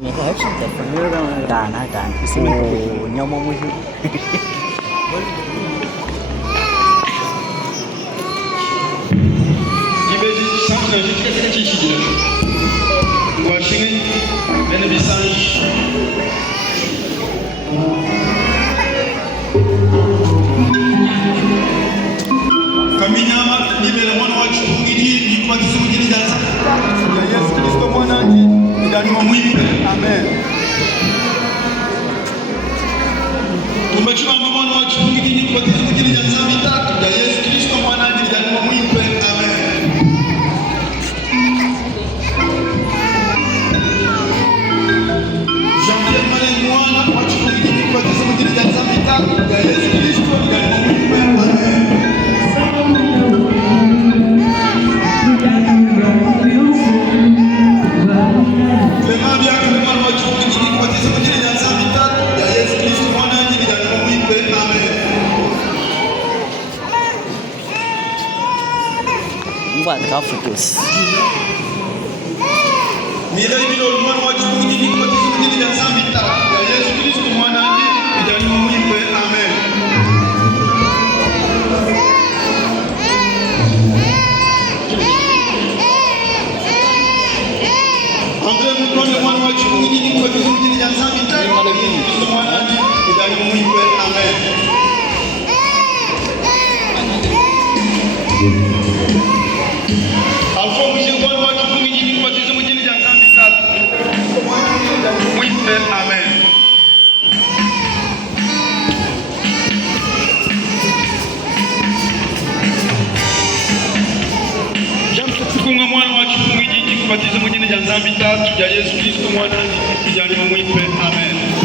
Mình có hết sức đẹp phần nữa đâu đàn hai đàn nhau mong vui. katika chichi washingin bene bisanj kaminyama nibele mwana wacu ngiji nikwatiza mugini dansa ya Yesu Kristo mwananji ndani mwa mwili. Amen. Tumechukua mwana wacu ngiji nikwatiza mugini dansa mitatu ya Yesu Kristo mwananji ndani mwa mwili. Amen. Buat kau fokus. Nilai bila mwana wa Mungu ni kwa tizama ni dansa mita ya Yesu Kristo mwana ndiye ndani mwa mwimbo. Amen. Andre mkono mwana wa Mungu ni kwa tizama ni dansa mita ya Yesu Kristo mwana ndiye ndani mwa mwimbo. Amen. Alfo mwana wa Mungu ni kwa tizama ni dansa mita mwimbo. Amen. Jamtukunga mwana wa Mungu jiji kubatiza mwingine janza mitatu ya Yesu Kristo mwana ni kijana mwimbe. Amen.